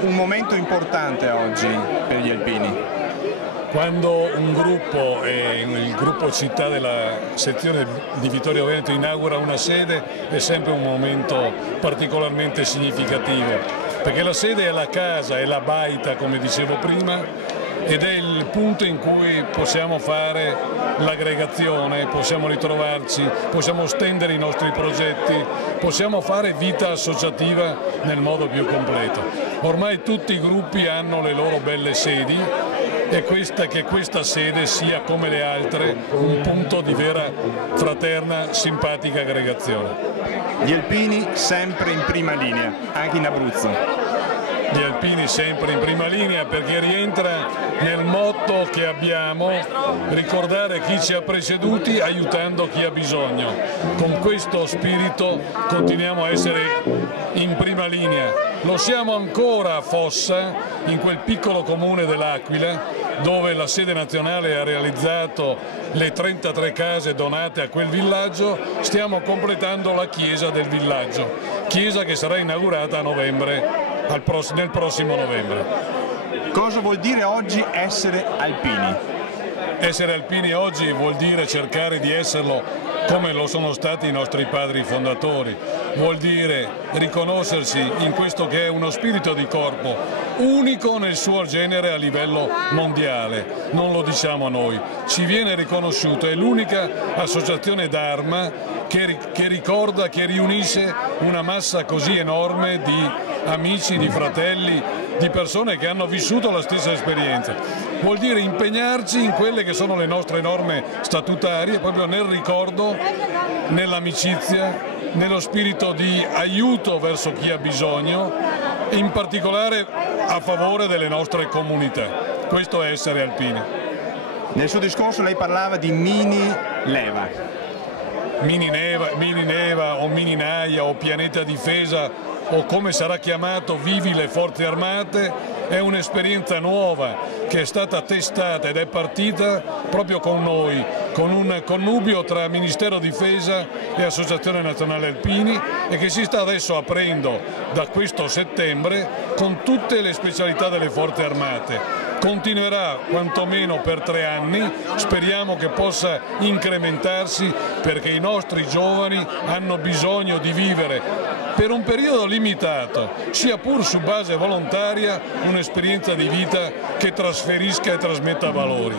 un momento importante oggi per gli alpini. Quando un gruppo, il gruppo città della sezione di Vittorio Veneto, inaugura una sede, è sempre un momento particolarmente significativo, perché la sede è la casa, è la baita, come dicevo prima, ed è il punto in cui possiamo fare l'aggregazione, possiamo ritrovarci, possiamo stendere i nostri progetti, possiamo fare vita associativa nel modo più completo. Ormai tutti i gruppi hanno le loro belle sedi e che questa sede sia, come le altre, un punto di vera fraterna, simpatica aggregazione. Gli alpini sempre in prima linea, anche in Abruzzo. Gli alpini sempre in prima linea, perché rientra nel motto che abbiamo: ricordare chi ci ha preceduti aiutando chi ha bisogno. Con questo spirito continuiamo a essere in prima linea. Lo siamo ancora a Fossa, in quel piccolo comune dell'Aquila, dove la sede nazionale ha realizzato le 33 case donate a quel villaggio. Stiamo completando la chiesa del villaggio, chiesa che sarà inaugurata a novembre, nel prossimo novembre. Cosa vuol dire oggi essere alpini? Essere alpini oggi vuol dire cercare di esserlo come lo sono stati i nostri padri fondatori, vuol dire riconoscersi in questo che è uno spirito di corpo unico nel suo genere a livello mondiale. Non lo diciamo noi, ci viene riconosciuto, è l'unica associazione d'Arma che ricorda, che riunisce una massa così enorme di amici, di fratelli, di persone che hanno vissuto la stessa esperienza. Vuol dire impegnarci in quelle che sono le nostre norme statutarie, proprio nel ricordo, nell'amicizia, nello spirito di aiuto verso chi ha bisogno, in particolare a favore delle nostre comunità. Questo è essere alpini. Nel suo discorso lei parlava di mini leva. Mini Neva o Mini Naia o Pianeta Difesa, o come sarà chiamato Vivi le Forze Armate, è un'esperienza nuova che è stata testata ed è partita proprio con noi, con un connubio tra Ministero Difesa e Associazione Nazionale Alpini, e che si sta adesso aprendo da questo settembre con tutte le specialità delle Forze Armate. Continuerà quantomeno per 3 anni, speriamo che possa incrementarsi, perché i nostri giovani hanno bisogno di vivere per un periodo limitato, sia pur su base volontaria, un'esperienza di vita che trasferisca e trasmetta valori.